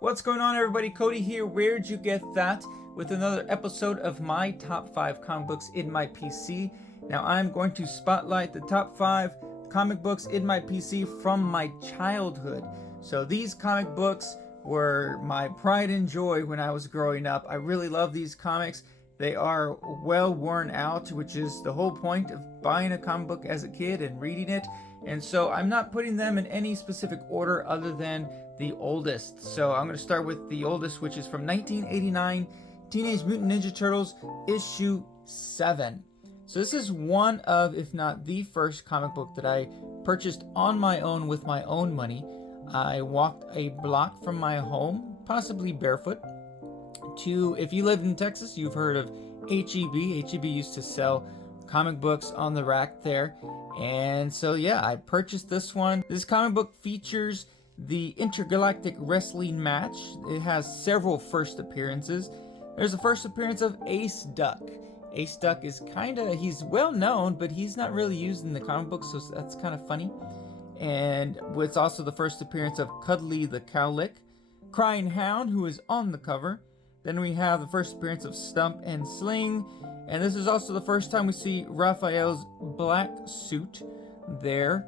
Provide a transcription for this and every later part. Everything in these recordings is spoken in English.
What's going on, everybody? Cody here. Where'd you get that? With another episode of my top 5 comic books in my PC. Now I'm going to spotlight the top 5 comic books in my PC from my childhood. So these comic books were my pride and joy when I was growing up. I really love these comics. They are well worn out, which is the whole point of buying a comic book as a kid and reading it. And so I'm not putting them in any specific order other than the oldest. So I'm going to start with the oldest, which is from 1989, Teenage Mutant Ninja Turtles issue 7. So this is one of, if not the first comic book that I purchased on my own with my own money. I walked a block from my home, possibly barefoot, to, if you lived in Texas, you've heard of HEB. HEB used to sell comic books on the rack there. And so yeah, I purchased this one. This comic book features the intergalactic wrestling match. It has several first appearances. There's the first appearance of Ace Duck. Ace Duck is he's well known, but he's not really used in the comic book, so that's kind of funny. And it's also the first appearance of Cuddly the Cowlick, Crying Hound, who is on the cover. Then we have the first appearance of Stump and Sling, and this is also the first time we see Raphael's black suit there,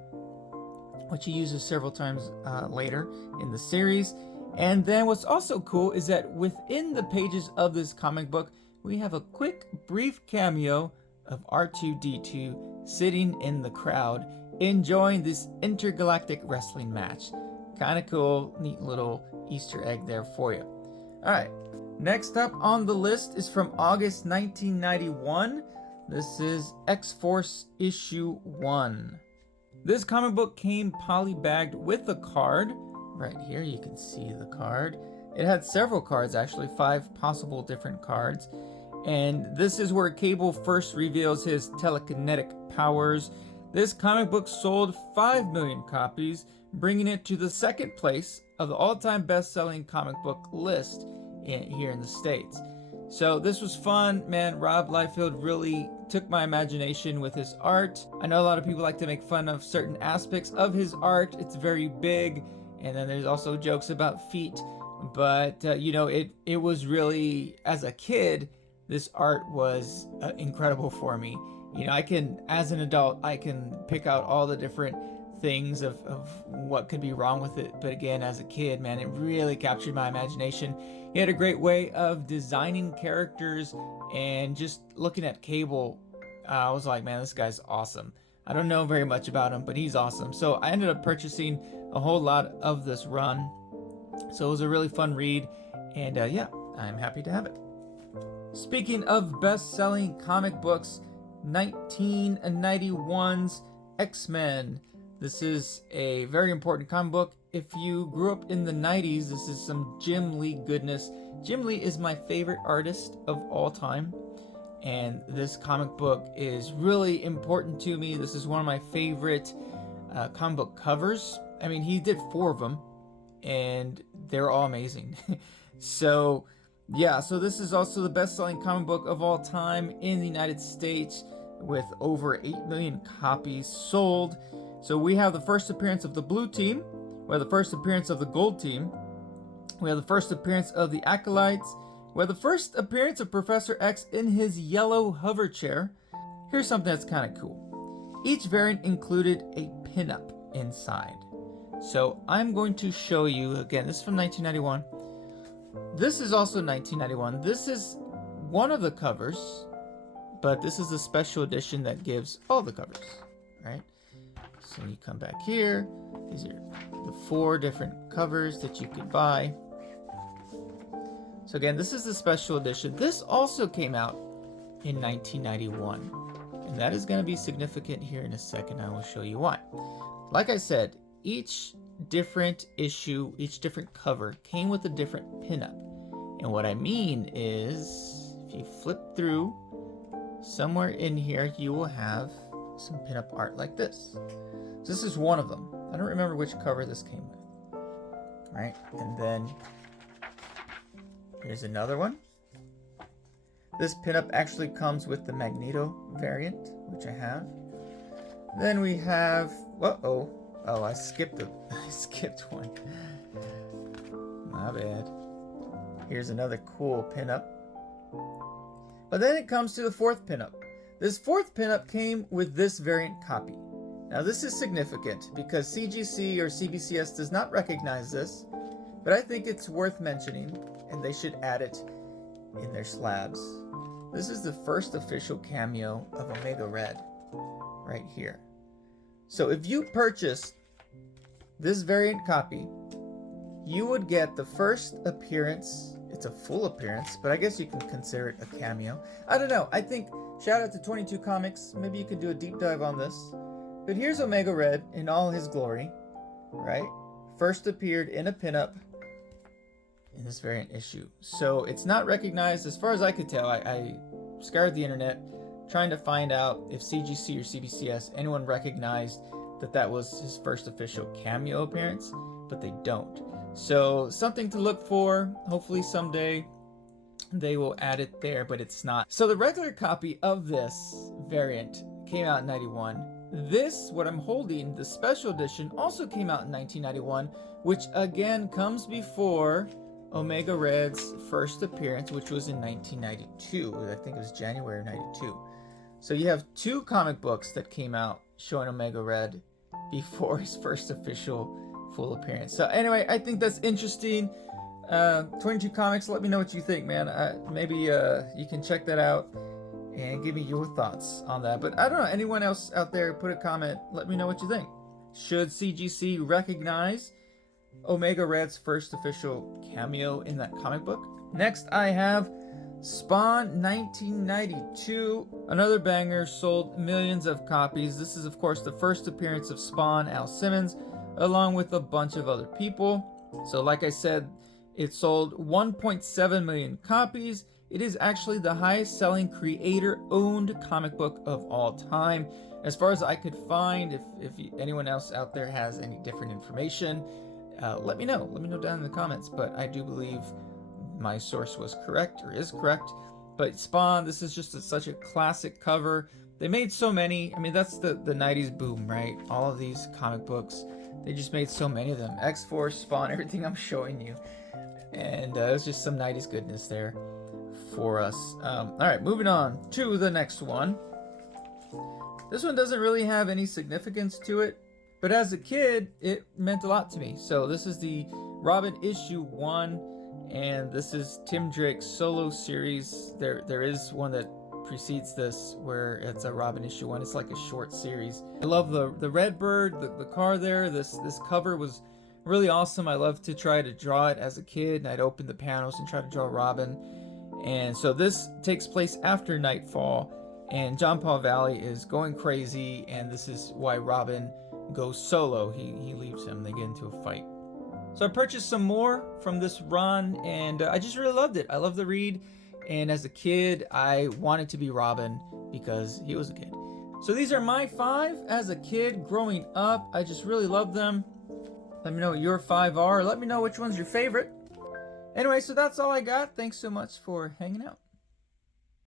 which he uses several times later in the series. And then what's also cool is that within the pages of this comic book, we have a quick, brief cameo of R2-D2 sitting in the crowd, enjoying this intergalactic wrestling match. Kind of cool, neat little Easter egg there for you. All right, next up on the list is from August 1991. This is X-Force issue 1. This comic book came polybagged with a card. Right here you can see the card. It had several cards, actually 5 possible different cards. And this is where Cable first reveals his telekinetic powers. This comic book sold 5 million copies, bringing it to the second place of the all-time best-selling comic book list here in the States. So this was fun, man. Rob Liefeld really took my imagination with his art. I know a lot of people like to make fun of certain aspects of his art. It's very big, and then there's also jokes about feet. But you know, it was really, as a kid, this art was incredible for me. You know, as an adult, I can pick out all the different things of what could be wrong with it, but again, as a kid, man, it really captured my imagination. He had a great way of designing characters, and just looking at Cable, I was like, man, this guy's awesome. I don't know very much about him, but he's awesome. So I ended up purchasing a whole lot of this run, so it was a really fun read, and yeah, I'm happy to have it. Speaking of best-selling comic books, 1991's XMen. This is a very important comic book. If you grew up in the 90s, this is some Jim Lee goodness. Jim Lee is my favorite artist of all time, and this comic book is really important to me. This is one of my favorite comic book covers. I mean, he did 4 of them, and they're all amazing. So yeah, so this is also the best-selling comic book of all time in the United States, with over 8 million copies sold. So we have the first appearance of the blue team, we have the first appearance of the gold team, we have the first appearance of the acolytes, we have the first appearance of Professor X in his yellow hover chair. Here's something that's kind of cool. Each variant included a pinup inside. So I'm going to show you, again, this is from 1991. This is also 1991. This is one of the covers, but this is the special edition that gives all the covers, right? So you come back here, these are the 4 different covers that you could buy. So again, this is the special edition. This also came out in 1991, and that is going to be significant here in a second. I will show you why. Like I said, each different issue, each different cover came with a different pinup. And what I mean is, if you flip through, somewhere in here you will have some pinup art like this. So this is one of them. I don't remember which cover this came with. Right? And then here's another one. This pinup actually comes with the Magneto variant, which I have. Then we have, I skipped one. Not bad. Here's another cool pinup. But then it comes to the fourth pinup. This fourth pinup came with this variant copy. Now this is significant because CGC or CBCS does not recognize this, but I think it's worth mentioning, and they should add it in their slabs. This is the first official cameo of Omega Red, right here. So if you purchase this variant copy, you would get the first appearance. It's a full appearance, but I guess you can consider it a cameo. I don't know. I think, shout out to 22 Comics. Maybe you could do a deep dive on this. But here's Omega Red in all his glory, right? First appeared in a pinup in this variant issue. So it's not recognized, as far as I could tell. I scoured the internet trying to find out if CGC or CBCS, anyone recognized that was his first official cameo appearance, but they don't. So something to look for. Hopefully someday they will add it there, but it's not. So the regular copy of this variant came out in 91. This, what I'm holding, the special edition, also came out in 1991, which again comes before Omega Red's first appearance, which was in 1992. I think it was January of 92. So you have two comic books that came out showing Omega Red before his first official full appearance. So anyway, I think that's interesting. 22 Comics, let me know what you think, man. Maybe you can check that out and give me your thoughts on that. But I don't know, anyone else out there, put a comment, let me know what you think. Should CGC recognize Omega Red's first official cameo in that comic book? Next, I have Spawn 1992, another banger, sold millions of copies. This is, of course, the first appearance of Spawn, Al Simmons, along with a bunch of other people. So like I said, it sold 1.7 million copies. It is actually the highest selling creator-owned comic book of all time. As far as I could find, if anyone else out there has any different information, let me know. Let me know down in the comments. But I do believe my source was correct, or is correct. But Spawn, this is just such a classic cover. They made so many. I mean, that's the 90s boom, right? All of these comic books, they just made so many of them. XForce, Spawn, everything I'm showing you. And it was just some 90s goodness there for us. All right, moving on to the next one. This one doesn't really have any significance to it, but as a kid, it meant a lot to me. So this is the Robin issue 1, and this is Tim Drake's solo series. There is one that precedes this where it's a Robin issue 1. It's like a short series. I love the Redbird, the car there. This cover was really awesome. I loved to try to draw it as a kid, and I'd open the panels and try to draw Robin. And so this takes place after Nightfall, and John Paul Valley is going crazy, and this is why Robin goes solo. He leaves him. They get into a fight. So I purchased some more from this run, and I just really loved it. I love the read, and as a kid, I wanted to be Robin because he was a kid. So these are my 5 as a kid growing up. I just really love them. Let me know what your 5 are. Let me know which one's your favorite. Anyway, so that's all I got. Thanks so much for hanging out.